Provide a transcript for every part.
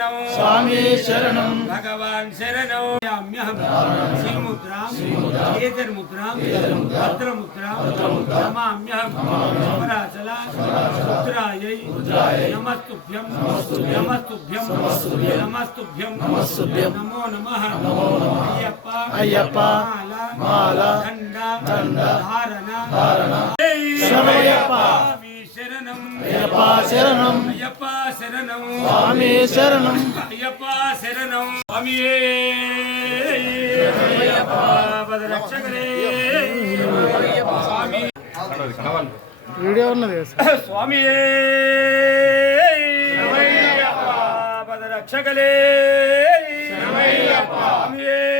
శరణం స్వామి శరణం భగవాన్ శరణం అమ్యహం శ్రీముద్రాం కేతర్ముద్రాం భద్రముద్రాం నమామ్యహం అమరాచల రుద్రాయై నమస్తుభ్యం నమస్తుభ్యం నమస్తుభ్యం నమో నమః అయ్యప్ప అయ్యప్ప మాల మాల దండ ధారణ. స్వామి శరణం అయ్యప్ప శరణం శరణం. స్వామి శరణం. అయ్యప్ప శరణం. స్వామియే. అయ్యప్ప పదరక్షకరే స్వామి. వీడియో ఉన్నది. స్వామియే. పదరక్షకలే. స్వామియే. స్వామి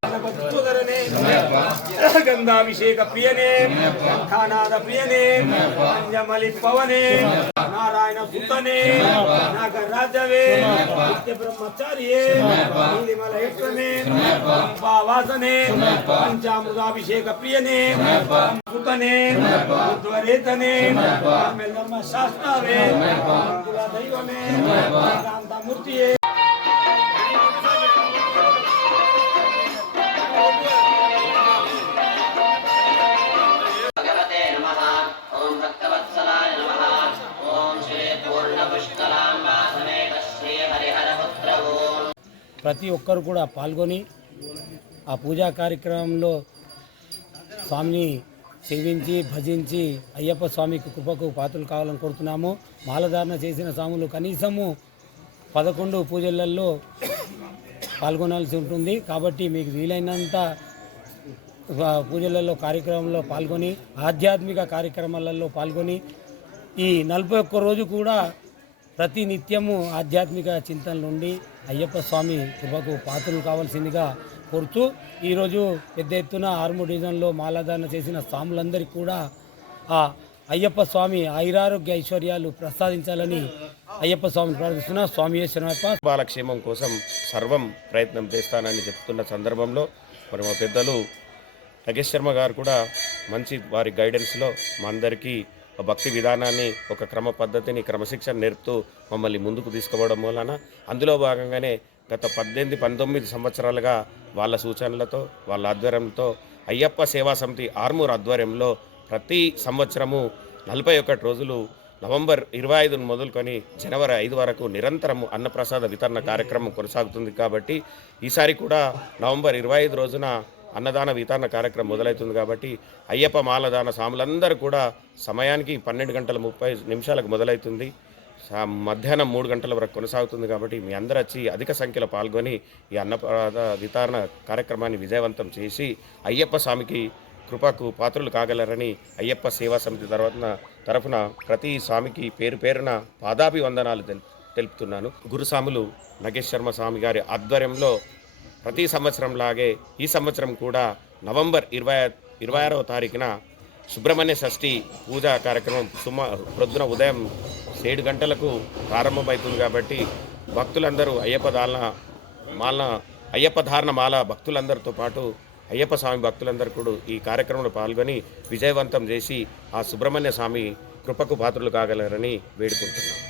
ಭಕ್ತುಗರನೇ ಗಂಧಾಭಿಷೇಕ ಪ್ರಿಯನೇ ಧಾನಾದ ಪ್ರಿಯನೇ ಅಂಜಮಲಿ ಪವನೇ ನಾರಾಯಣ ಸುತನೇ ನಾಗರಾಜವೇ ನಿತ್ಯ ಬ್ರಹ್ಮಚಾರಿಯೇ ನೀಲಿಮಲ ಹೆಟ್ಟನೇ ವಾಸನೆ ಪಂಚಾಮೃತಾಭಿಷೇಕ ಪ್ರಿಯನೇ ಸುತನೇ ಧ್ವರೇತನೇ ನಮ್ಮ ಶಾಸ್ತ್ರವೇ ದೈವನೇ ಮೂರ್ತಿಯೇ ॐ भक्तवत्सलाय नमः ॐ श्री पूर्णपुष्कलाम्बा समेत श्रीहरिहरपुत्र ॐ ప్రతి ఒక్కరు కూడా పాల్గొని ఆ పూజా కార్యక్రమంలో స్వామిని సేవించి భజించి అయ్యప్ప స్వామికి కృపకు పాత్రలు కావాలని కోరుతున్నాము మాలధారణ చేసిన స్వాములు కనీసము పదకొండు పూజలలో పాల్గొనాల్సి ఉంటుంది కాబట్టి మీకు వీలైనంత ఆ, పూజలలో కార్యక్రమంలో పాల్గొని ఆధ్యాత్మిక కార్యక్రమాలలో పాల్గొని ఈ నలభై ఒక్క రోజు కూడా ప్రతి నిత్యము ఆధ్యాత్మిక చింతన నుండి అయ్యప్ప స్వామి కృపకు పాత్రలు కావాల్సిందిగా కోరుతూ ఈరోజు పెద్ద ఎత్తున ఆర్మూర్ డివిజన్లో మాలాధారణ చేసిన స్వాములందరికీ కూడా ఆ అయ్యప్ప స్వామి ఐరారోగ్య ఐశ్వర్యాలు ప్రసాదించాలని అయ్యప్ప స్వామిని ప్రార్థిస్తున్నా. స్వామి శరణప్ప. బాలక్షేమం కోసం సర్వం ప్రయత్నం చేస్తానని చెప్తున్న సందర్భంలో మరి మా పెద్దలు నగేష్ శర్మ గారు కూడా మంచి వారి గైడెన్స్లో మా అందరికీ భక్తి విధానాన్ని ఒక క్రమ పద్ధతిని క్రమశిక్షణ నేర్పుతూ మమ్మల్ని ముందుకు తీసుకోవడం వలన అందులో భాగంగానే గత పద్దెనిమిది పంతొమ్మిది సంవత్సరాలుగా వాళ్ళ సూచనలతో వాళ్ళ ఆధ్వర్యంతో అయ్యప్ప సేవా సమితి ఆర్మూర్ ఆధ్వర్యంలో ప్రతి సంవత్సరము నలభై ఒకటి రోజులు నవంబర్ ఇరవై ఐదును మొదలుకొని జనవరి ఐదు వరకు నిరంతరము అన్నప్రసాద వితరణ కార్యక్రమం కొనసాగుతుంది కాబట్టి ఈసారి కూడా నవంబర్ ఇరవై ఐదు రోజున అన్నదాన వితరణ కార్యక్రమం మొదలవుతుంది కాబట్టి అయ్యప్ప మాలదాన స్వాములందరూ కూడా సమయానికి పన్నెండు గంటల ముప్పై నిమిషాలకు మొదలవుతుంది. సా- మధ్యాహ్నం మూడు గంటల వరకు కొనసాగుతుంది కాబట్టి మీ అందరూ వచ్చి అధిక సంఖ్యలో పాల్గొని ఈ అన్నప్రాద వితరణ కార్యక్రమాన్ని విజయవంతం చేసి అయ్యప్ప స్వామికి కృపకు పాత్రలు కాగలరని అయ్యప్ప సేవా సమితి తర్వాత తరఫున ప్రతి స్వామికి పేరు పేరున పాదాభివందనాలు తెలు తెలుపుతున్నాను. గురుస్వాములు నగేశ్వర్మ శర్మ స్వామి గారి ఆధ్వర్యంలో ప్రతి సంవత్సరం లాగే ఈ సంవత్సరం కూడా నవంబర్ ఇరవై ఇరవై ఆరవ తారీఖున సుబ్రహ్మణ్య షష్ఠి పూజా కార్యక్రమం సుమ ప్రొద్దున ఉదయం ఏడు గంటలకు ప్రారంభమవుతుంది కాబట్టి భక్తులందరూ అయ్యప్ప దాలన మాల అయ్యప్ప ధారణ మాల భక్తులందరితో పాటు అయ్యప్ప స్వామి భక్తులందరూ కూడా ఈ కార్యక్రమంలో పాల్గొని విజయవంతం చేసి ఆ సుబ్రహ్మణ్య స్వామి కృపకు పాత్రలు కాగలరని వేడుకుంటున్నాం.